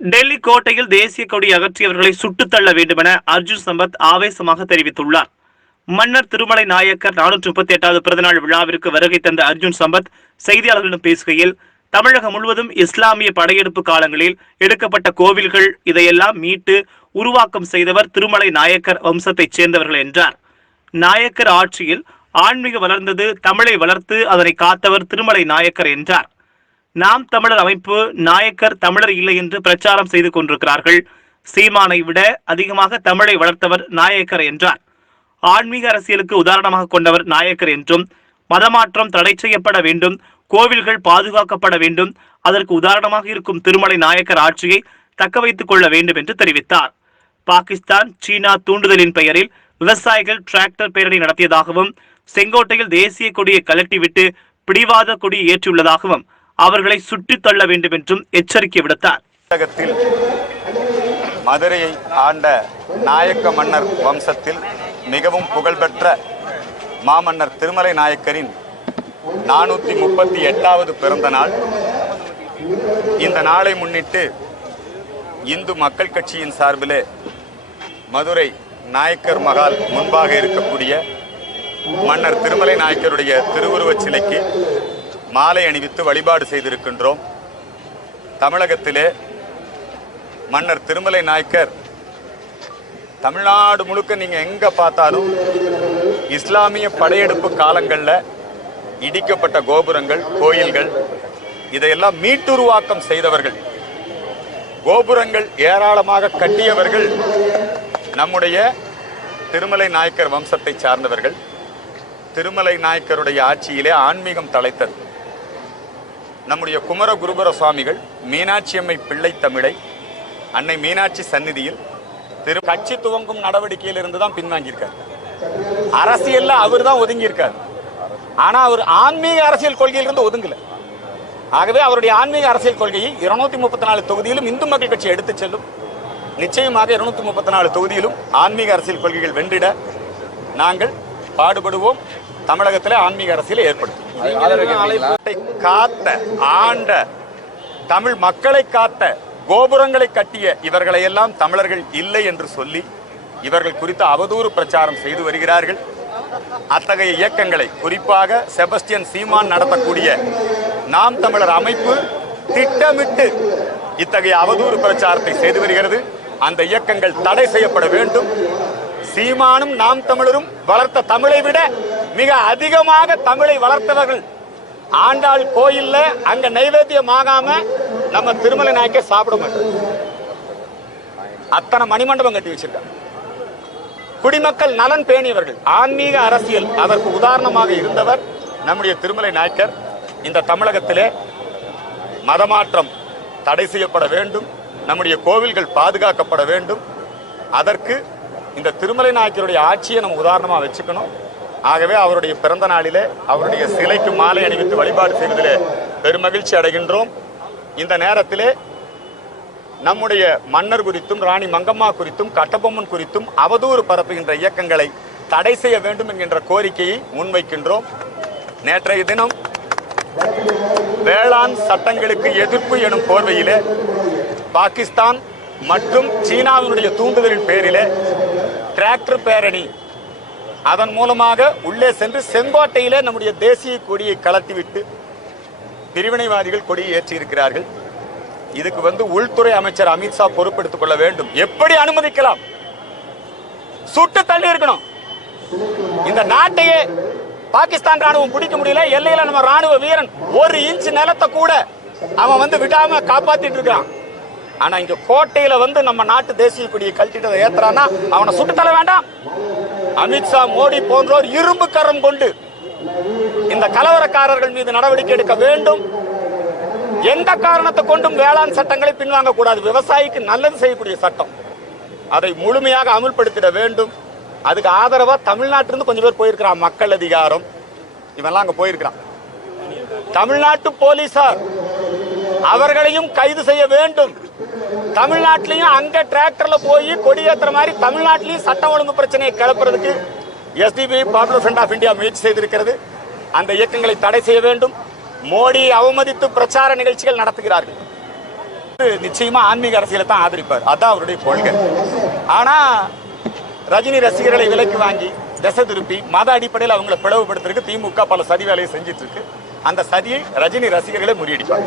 டெல்லி கோட்டையில் தேசிய கொடி அகற்றியவர்களை சுட்டுத் தள்ள வேண்டுமென அர்ஜுன் சம்பத் ஆவேசமாக தெரிவித்துள்ளார். மன்னர் திருமலை நாயக்கர் 438வது பிறந்தநாள் விழாவிற்கு வருகை தந்த அர்ஜுன் சம்பத் செய்தியாளர்களிடம் பேசுகையில், தமிழகம் முழுவதும் இஸ்லாமிய படையெடுப்பு காலங்களில் எடுக்கப்பட்ட கோவில்கள் இதையெல்லாம் மீட்டு உருவாக்கம் செய்தவர் திருமலை நாயக்கர் வம்சத்தைச் சேர்ந்தவர்கள் என்றார். நாயக்கர் ஆட்சியில் ஆன்மீக வளர்ந்தது, தமிழை வளர்த்து அதனை காத்தவர் திருமலை நாயக்கர் என்றார். நாம் தமிழர் அமைப்பு நாயக்கர் தமிழர் இல்லை என்று பிரச்சாரம் செய்து கொண்டிருக்கிறார்கள். சீமானை விட அதிகமாக தமிழை வளர்த்தவர் நாயக்கர் என்றார். ஆன்மீக அரசியலுக்கு உதாரணமாக கொண்டவர் நாயக்கர் என்றும், மதமாற்றம் தடை செய்யப்பட வேண்டும், கோவில்கள் பாதுகாக்கப்பட வேண்டும், அதற்கு உதாரணமாக இருக்கும் திருமலை நாயக்கர் ஆட்சியை தக்க வைத்துக் கொள்ள வேண்டும் என்று தெரிவித்தார். பாகிஸ்தான் சீனா தூண்டுதலின் பெயரில் விவசாயிகள் டிராக்டர் பேரணி நடத்தியதாகவும், செங்கோட்டையில் தேசிய கொடியை கலட்டிவிட்டு பிடிவாத கொடியை ஏற்றியுள்ளதாகவும் அவர்களை சுற்றித் தள்ள வேண்டும் என்றும் எச்சரிக்கை விடுத்தார். மதுரையை ஆண்ட நாயக்க மன்னர் வம்சத்தில் மிகவும் புகழ்பெற்ற மாமன்னர் திருமலை நாயக்கரின் 438வது பிறந்த நாள். இந்த நாளை முன்னிட்டு இந்து மக்கள் கட்சியின் சார்பிலே மதுரை நாயக்கர் மகால் முன்பாக இருக்கக்கூடிய மன்னர் திருமலை நாயக்கருடைய திருவுருவச் சிலைக்கு மாலை அணிவித்து வழிபாடு செய்திருக்கின்றோம். தமிழகத்திலே மன்னர் திருமலை நாயக்கர் தமிழ்நாடு முழுக்க நீங்கள் எங்கே பார்த்தாலும் இஸ்லாமிய படையெடுப்பு காலங்களில் இடிக்கப்பட்ட கோபுரங்கள், கோயில்கள் இதையெல்லாம் மீட்டுருவாக்கம் செய்தவர்கள், கோபுரங்கள் ஏராளமாக கட்டியவர்கள் நம்முடைய திருமலை நாயக்கர் வம்சத்தை சார்ந்தவர்கள். திருமலை நாயக்கருடைய ஆட்சியிலே ஆன்மீகம் தலைத்தது. நம்முடைய குமர குருபர சுவாமிகள் மீனாட்சி அம்மை பிள்ளை தமிழை அன்னை மீனாட்சி சந்நிதியில் கட்சி துவங்கும் நடவடிக்கையில் இருந்து தான் பின்வாங்கியிருக்கார். அரசியல்ல அவர் தான் ஒதுங்கியிருக்கார். ஆனா அவர் ஆன்மீக அரசியல் கொள்கையிலிருந்து ஒதுங்கல. ஆகவே அவருடைய ஆன்மீக அரசியல் கொள்கையை 234 தொகுதியிலும் இந்து மக்கள் கட்சி எடுத்துச் செல்லும். நிச்சயமாக 234 தொகுதியிலும் ஆன்மீக அரசியல் கொள்கைகள் வென்றிட நாங்கள் பாடுபடுவோம். தமிழகத்தில் ஆன்மீக அரசியலை ஏற்படுத்தும். காத்த ஆண்ட தமிழ் மக்களை காத்த கோபுரங்களை கட்டிய இவர்களை எல்லாம் தமிழர்கள் இல்லை என்று சொல்லி இவர்கள் குறித்து அவதூறு பிரச்சாரம் செய்து வருகிறார்கள். அத்தகைய இயக்கங்களை குறிப்பாக செபஸ்டியன் சீமான் நடத்தக்கூடிய நாம் தமிழர் அமைப்பு திட்டமிட்டு இத்தகைய அவதூறு பிரச்சாரத்தை செய்து வருகிறது. அந்த இயக்கங்கள் தடை செய்யப்பட வேண்டும். சீமானும் நாம் தமிழரும் வளர்த்த தமிழை விட மிக அதிகமாக தமிழை வளர்த்தவர்கள். ஆண்டாள் கோயில்ல அங்க நைவேத்தியம் ஆகாம நம்ம திருமலை நாயக்கர் சாப்பிட மாட்டோம். அத்தனை மணிமண்டபம் கட்டி வச்சிருக்காங்க. குடிமக்கள் நலன் பேணியவர்கள், ஆன்மீக அரசியல் அதற்கு உதாரணமாக இருந்தவர் நம்முடைய திருமலை நாயக்கர். இந்த தமிழகத்திலே மதமாற்றம் தடை செய்யப்பட வேண்டும், நம்முடைய கோவில்கள் பாதுகாக்கப்பட வேண்டும். அதற்கு இந்த திருமலை நாயக்கருடைய ஆட்சியை நம்ம உதாரணமாக வச்சுக்கணும். ஆகவே அவருடைய பிறந்த நாளிலே அவருடைய சிலைக்கு மாலை அணிவித்து வழிபாடு செய்வதிலே பெருமகிழ்ச்சி அடைகின்றோம். இந்த நேரத்திலே நம்முடைய மன்னர் குறித்தும் ராணி மங்கம்மா குறித்தும் கட்டபொம்மன் குறித்தும் அவதூறு பரப்புகின்ற இயக்கங்களை தடை செய்ய வேண்டும் என்கின்ற கோரிக்கையை முன்வைக்கின்றோம். நேற்றைய தினம் வேளாண் சட்டங்களுக்கு எதிர்ப்பு எனும் போர்வையிலே பாகிஸ்தான் மற்றும் சீனாவினுடைய தூண்டுதலின் பேரிலே டிராக்டர் பேரணி, அதன் மூலமாக உள்ளே சென்று செங்கோட்டையிலே நம்முடைய தேசிய கொடியை கலட்டிவிட்டு பிரிவினைவாதிகள் கொடியை ஏற்றி இருக்கிறார்கள். இதுக்கு உள்துறை அமைச்சர் அமித்ஷா பொறுப்பெடுத்துக் கொள்ள வேண்டும். எப்படி அனுமதிக்கலாம்? சுட்டு தள்ளி இருக்கணும். இந்த நாட்டையே பாகிஸ்தான் ராணுவம் பிடிக்க முடியல. எல்லையில நம்ம ராணுவ வீரன் 1 இன்ச் நிலத்தை கூட அவன் விடாம காப்பாத்திட்டு இருக்கான். ஆனா இங்க கோட்டையில நம்ம நாட்டு தேசிய கொடியை கழட்டிட்டு ஏத்துறான்னா அவனை சுட்டு தள்ள வேண்டாம். அமித்ஷா, மோடி போன்றோர் இரும்பு கரம் கொண்டு இந்த கலவரக்காரர்கள் மீது நடவடிக்கை எடுக்க வேண்டும். எந்த காரணத்தை கொண்டும் வேளாண் சட்டங்களை பின்வாங்க கூடாது. விவசாயிக்கு நல்லது செய்யக்கூடிய சட்டம், அதை முழுமையாக அமுல்படுத்திட வேண்டும். அதுக்கு ஆதரவா தமிழ்நாட்டிலிருந்து கொஞ்சம் பேர் போயிருக்கிறான். மக்கள் அதிகாரம் இவெல்லாம் அங்க போயிருக்கிறான். தமிழ்நாட்டு போலீசார் அவர்களையும் கைது செய்ய வேண்டும். தமிழ்நாட்டிலையும் அங்க டிராக்டர்ல போய் கொடியேற்ற மாதிரி தமிழ்நாட்டிலையும் சட்டம் ஒழுங்கு பிரச்சனையை கிளப்புறதுக்கு SDP Popular Front of India முயற்சி செய்திருக்கிறது. அந்த இயக்கங்களை தடை செய்ய வேண்டும். மோடி அவமதித்து பிரச்சார நிகழ்ச்சிகள் நடத்துகிறார்கள். நிச்சயமா ஆன்மீக அரசியலை தான் ஆதரிப்பார், அதான் அவருடைய கொள்கை. ஆனா ரஜினி ரசிகர்களை விலைக்கு வாங்கி திசை திருப்பி மத அடிப்படையில் அவங்களை பிளவுபடுத்துறதுக்கு திமுக பல சதி வேலையை செஞ்சிட்டு இருக்கு. அந்த சதியை ரஜினி ரசிகர்களே முறியடிப்பார்.